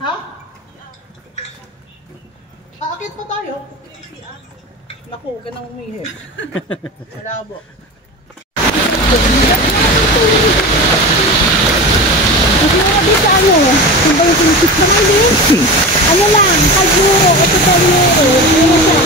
Ha? Aakit pa tayo. Naku, huwag ka nang umihi. Malabo. Kasi nga dito ano, kung ba yung pinisip na ngayon, ano lang, kalburo, ito tayo, ano siya.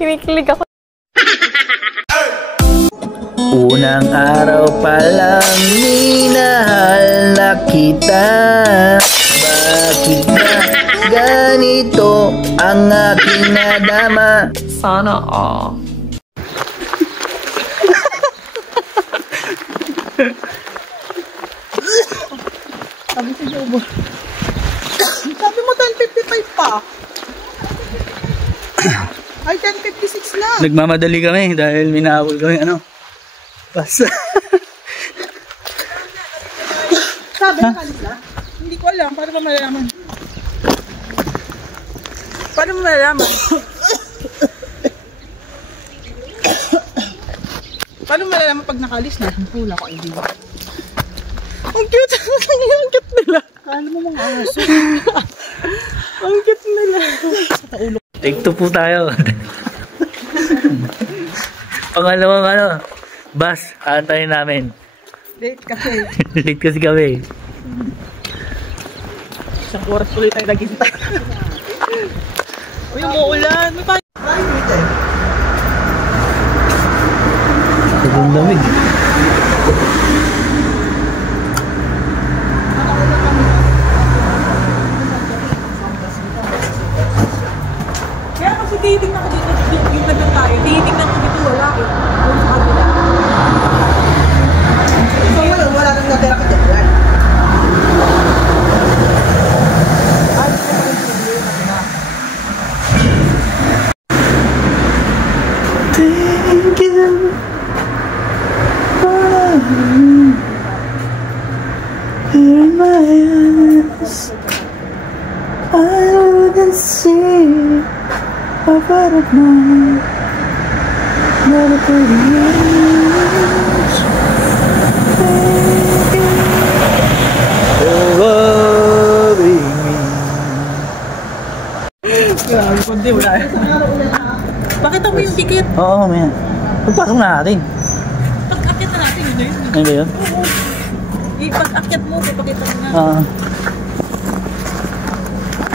Kinikilig ako. Unang araw pa lang minahal na kita. Bakit ba ganito ang aking nadama? Sana all. Sabi si Jobo. Sabi mo 10:55 pa. Ay, 10:56 na. Nagmamadali kami dahil minahawal kami basta. Sabi na kanila. Hindi ko alam. Paano ba malalaman? Paano mo malalaman? Paano mo malalaman pag nakalis na? Ang pula ko, hindi ba? Ang cute! Ang cute nila! Kala mo mga aso. Ang cute nila. Take 2 po tayo. Pangalawang bus, aantayin namin. Late kasi. Late kasi kami. Isang oras ulit tayo naghintay. Uy, umuulan. May paano? Sobrang lamig. Kaya kasi titignan ko dito yung tabi tayo. Titignan ko dito wala eh. Yung sa kabila. So ngayon, wala nang natira ka dyan. Thank you for loving me. Here in my eyes, I wouldn't see a better night, not a pretty age. Thank you for loving me. Grabe, kundi wala. Bakit mo yung ticket? Oo, man. Pagpasok na natin. Pag-akyat na natin, yun na yun. Ano ba yun? Pag-akyat mo, papakita mo na.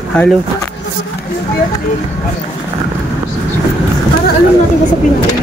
Hello. Para alam natin ka sa Pinoy.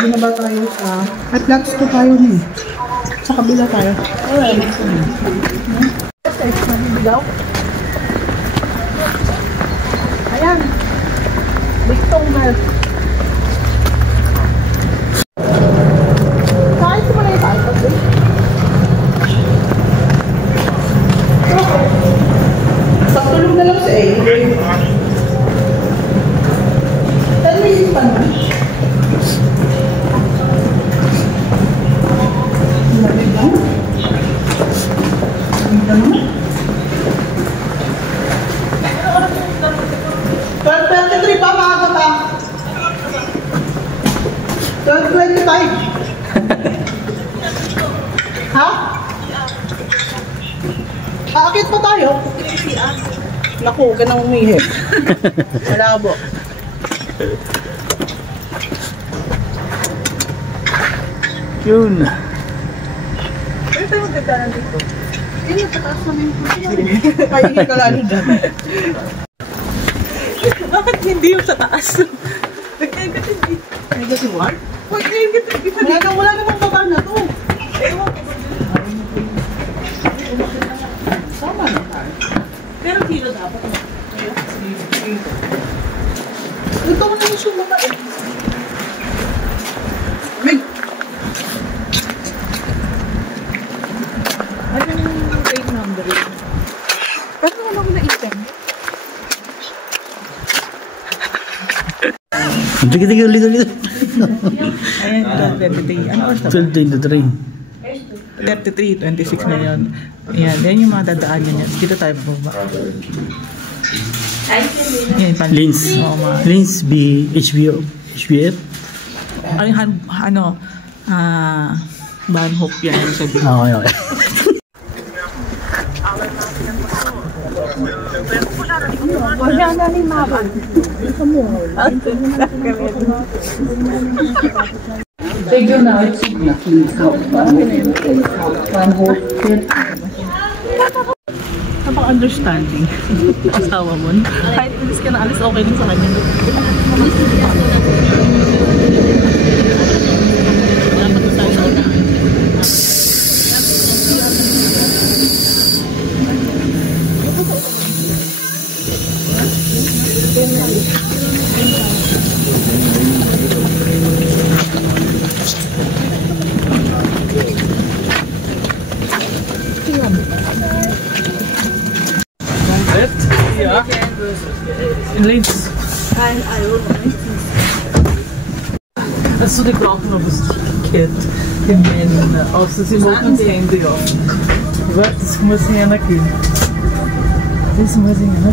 Binaba tayo sa... At lots to tayo niya. Sa kabila tayo. Alright. Sa extra bigaw. Ayan. Bigtong milk. Kahit mo na yung tayo. Sa tulog na lang sa A. Pero may pa na. Aakit pa tayo. Naku, huwag ka nang umihip. Malabo. Yun. Pwede tayo magdadalan dito. Hindi, tataas naman yung puso. Paingin ka lalo dyan. Bakit hindi yung sa taas? Nag-negative eh. Negative what? Nag-negative eh. Wala namang baba na to. Ewan ko ba yun? Sama na tayo. Pero kilo dapat. Ito ko na yung sumaba eh. Meg! Ano yung grade number yun? Ba't naman ako na-item? Tigil. Ayan, 12:33. Ano oras na ba? 12:23. 33, 26 na yun. Ayan, yan yung mga dadaan niya. Dito tayo baba. Ayan, Lins. Oo, Lins B, HBF. Van hook yan. Sabi. Okay. Wala na ni Mabang. Napaka-understanding. Asawa mo. Kahit alis ka na alis, okay din sa kanya. Dapat na tayo sa unahan. Ladies. Also die brauchen noch das Ticket. Also sie machen das Handy auf. Das muss ich ja gehen. Das muss ich ja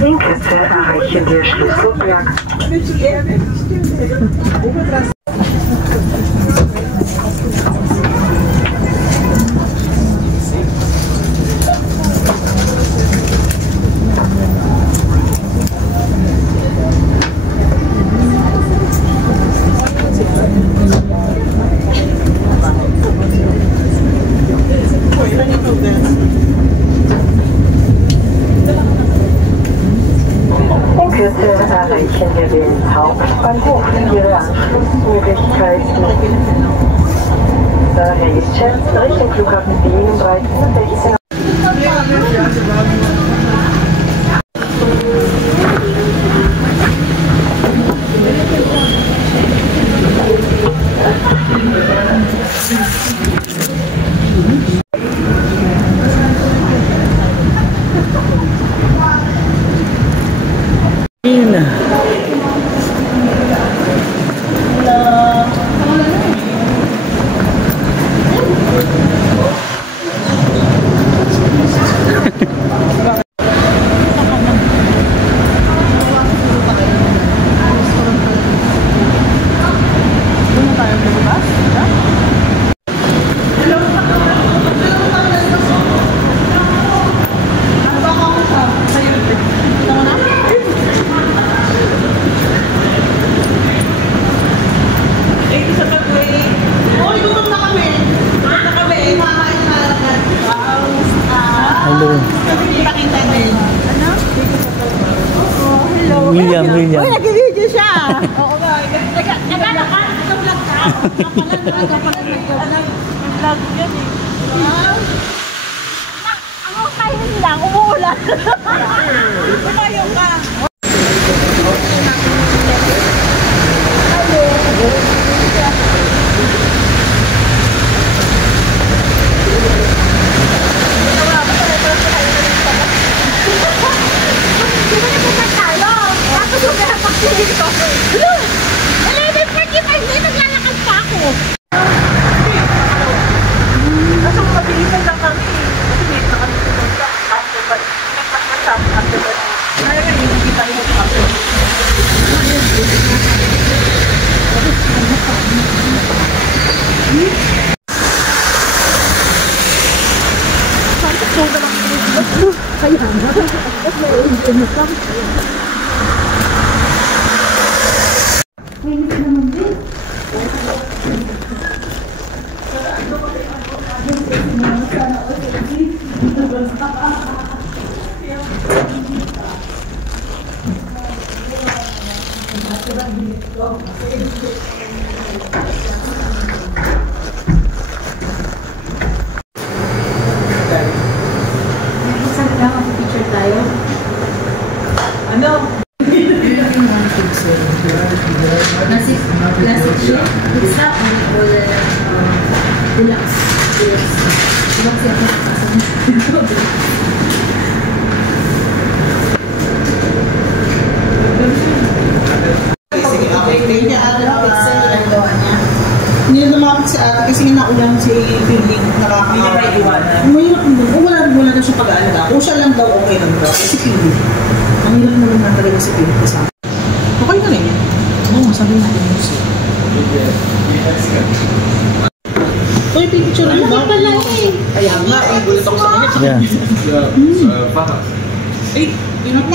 In Kürze erreichen wir Schlüsselberg. In Kürze erreichen wir den Hauptbahnhof. Ihre Anschlussmöglichkeiten. Registriert Richtung Flughafen Wien um 13:16 Uhr. William. Uy, nag-video siya! Oo nga. Nagano ka? Nag-vlog ka? Nag-vlog yan eh. Ako kainin lang, umuulan. Umayo ka. Kaya nga, hindi kita Bakit kayo? Mainit naman din. Picture tayo. Ano? Classic ship. It's not all deluxe. Deluxe yung Hindi na lumapit si ate kasi naulan si Pilling nakakaawa. Mahirap mo doon. Wala daw siya pag-aalaga. Kung siya lang daw, okay lang daw. Si Pilling. Ang hirap naman na talaga si Pilling kasama. Okay na rin. Oo, sabi natin yung siya. Uy, picture na ba? pala eh. Kaya nga, gulit ako sa kanya. Eh, yun ako.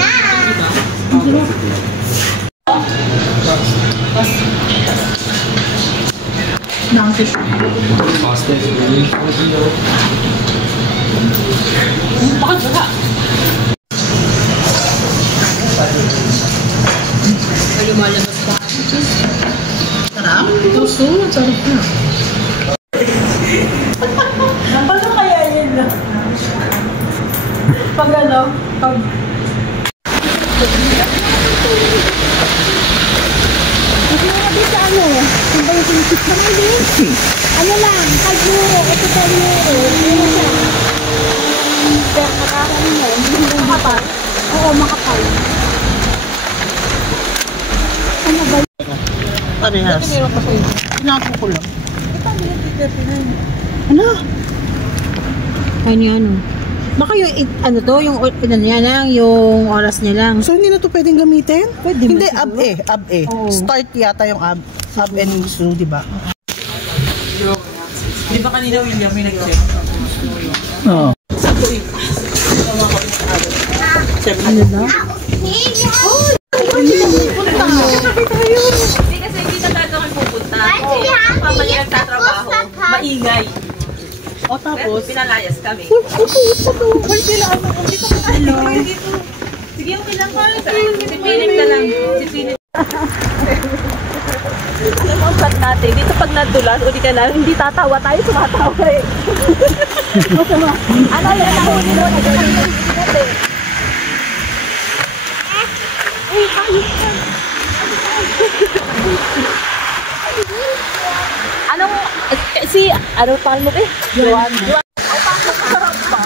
Nangkit. Bakit ba? Ay, lumalabas pa. Sarap? Puso, sarap na. Ano kaya yun na? Pag ano? Pag... Kasi nga din sa ano? Kung ba yung pinisip naman din? Ano lang? Kaguro, ito tayo. Ano siya? Pero nakakaroon mo. Makapal? Oo, makapal. Ano ba yun? Parehas. Pinako ko lang. Ano? Ano yan? Baka yung, ano to, yung, ano niya lang, yung oras niya lang. So, hindi na to pwedeng gamitin? Pwede Hindi, ba siguro? ab eh. Oo. Start yata yung ab and so, di ba? Di ba kanina William may nag-check? Oo. Ano ba? Hindi kasi hindi na talaga kami pupunta. Pamali nagtatrabaho. Maingay. O tapos? Pero pinalayas kami. Sige, okay lang ka. Sipilit ka lang. Sipilit. Alam mo ang chat natin, dito pag nadulas, uli ka na, hindi tatawa tayo, tumatawa eh. Ano yan, nahuli mo, nagawin mo, natin. Anong, si, ano pa mo eh? Juan. Ang pakasarap pa.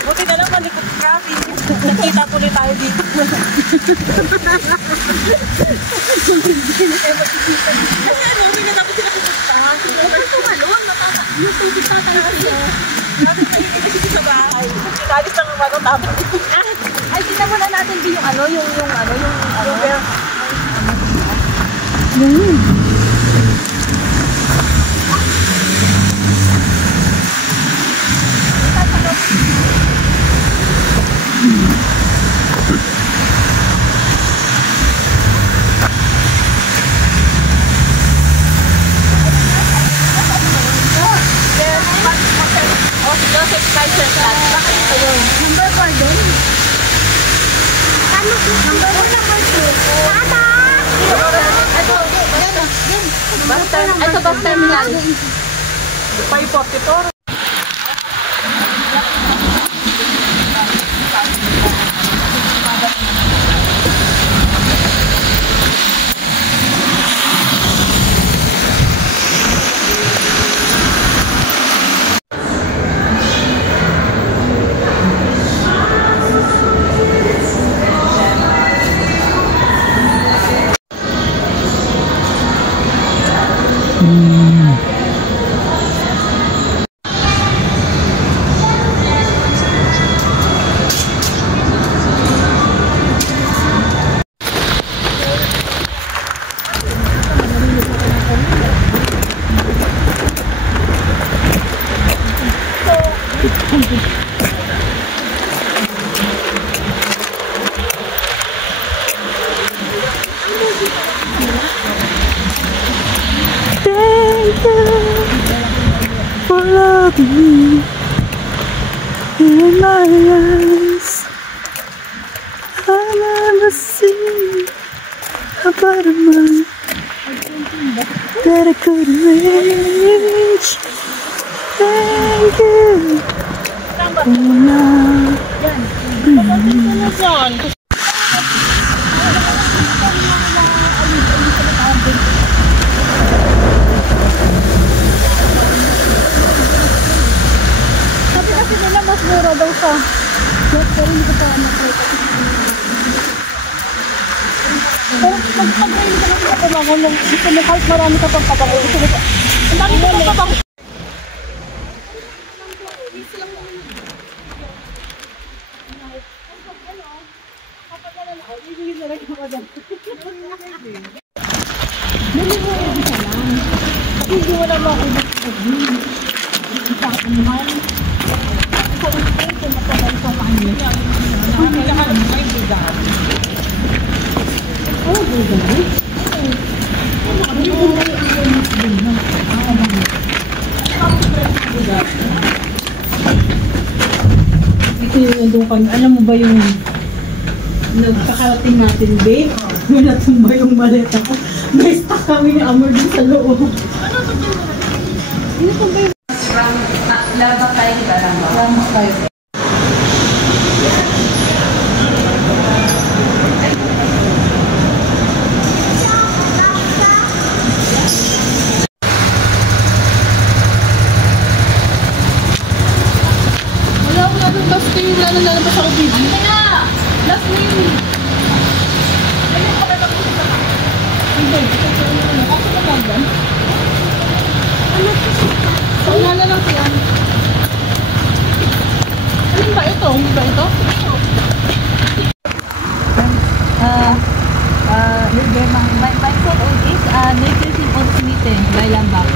Buti na lang malikot grabe. Nakita ko ulit tayo dito. Kasi ano, hindi na tapos sila pupunta. Pero tumalon, yung tubig na talaga siya. Tapos nagiging sa bahay. Kalis lang ang ano, tapos. Ay, tingnan muna natin din yung ano, yung Joseph Kaiser Plan. Bakit ito yun? Number 4 doon? Number 1, number 2. Tata! Ito bus terminal. 544. of you in my eyes. I never see a better man that I could reach. Thank you. Sabi kasi nila mas mura daw sa pero hindi ko pa na-try kasi. Pero magpag-try ka lang sa pamangulong. Gusto mo kahit marami ka pang pabangulong. Gusto mo pa. Ang dami ko pang pabangulong. Bili mo yung isa lang. Kasi hindi mo naman ako mag-sabihin. Isa ako mahal. Isa ang friend ko na pala sa kanya. Hindi ka man may bigat. Oh, bigat? Ito yung nandun. Alam mo ba yung nagkakarating natin, babe? May natumba yung maleta ko. May stuck kami ni Amor din sa loob. Ano ba yung... Labak tayo kita lang ba? Ramas tayo. Wala ko natin last name. Wala na lalabas ako video. Kaya! Last name! Ayun ko kayo mag-usap ako. Hindi. Ako na lang yan. Ano? Paunala lang siya. Ano ba ito? Hindi ba ito? My phone is nutrition of smitten by Lambak.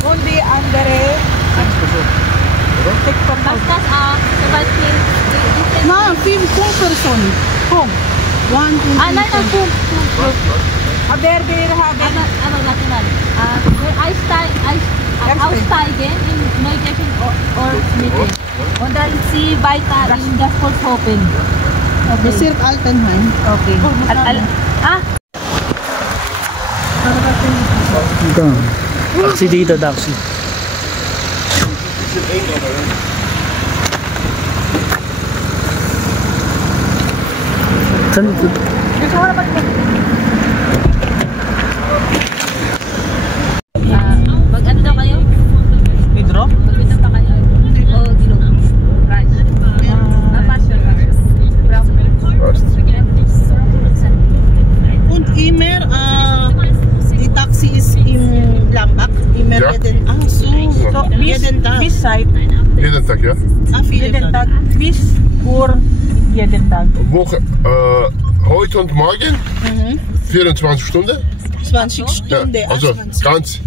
Kundi Andre. Baskas Sebastian. Na, film kung person. Kung. 1, 2, 3, Ah, na kung. Haber, Ano national? Aussteigen in Nutrition or smitten. Und dann sie weiter in das Volkshofen. Bezirk Altenheim. Okay. Ito. Taxi dito, taxi. Saan ito? Mag-ano daw kayo? Hydro? Mag-ano pa kayo? O, dilo. Rice. Passion. Und immer, die Taxi ist im Lambach. Immer Ja. jeden, jeden Tag. Bis seit Jeden Tag, ja? jeden Tag bis Uhr jeden Tag. Woche, heute und morgen? 24 Stunden? 20 Ja, Stunden. also 28. ganz.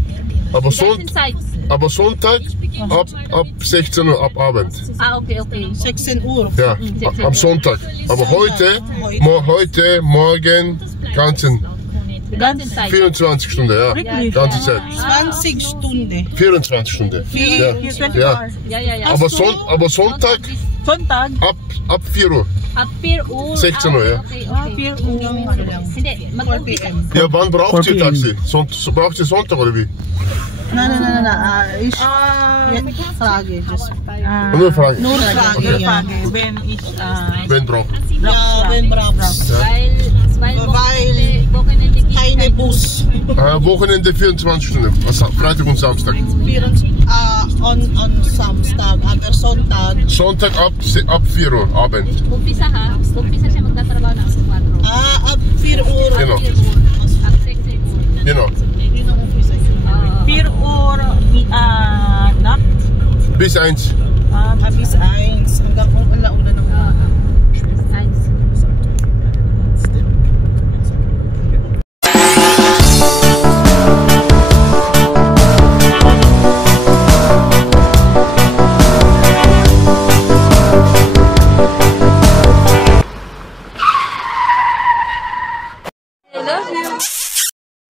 Aber, Zeit. aber Sonntag ab 16 Uhr, ab Abend. Ah, okay. 16 Uhr. Ja, am Sonntag. Aber heute, morgen, ganzen Ganze Zeit. 24 Stunden, ja. Wirklich? Ganze Zeit. 20 Stunden. 24 Stunden. Ja. 24 Ja. hours. Ja. Aber Sonntag Sonntag, ab 4 Uhr. Ab 4 Uhr. 16 Uhr, ja. Okay. 4 Uhr. Hindi, 4 p.m. Ja, wann braucht ihr 4 p.m. Taxi? Braucht ihr Sonntag oder wie? Nein. Ich frage. Just. Nur Fragen. Nur Frage, ja. Wenn ich Wen braucht? Ja, wenn brauchst. Weil Weil Wochenende gibt keine Bus. Wochenende 24 Stunden. Freitag und Samstag. On Samstag, aber Sonntag. Sonntag ab 4 Uhr Abend. Umpisa siya magtatrabaho na sa 4. Ab 4 Uhr. Genau. Ab 6 Uhr. Genau. 4 Uhr Nacht. Bis 1. Bis 1. Hanggang kung alauna ng umaga.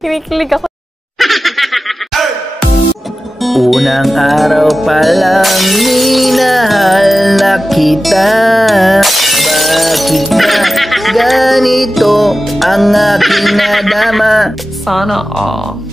Kinikilig ako. Unang araw pa lang minahal na kita. Bakit ba ganito ang aking nadama? Sana all.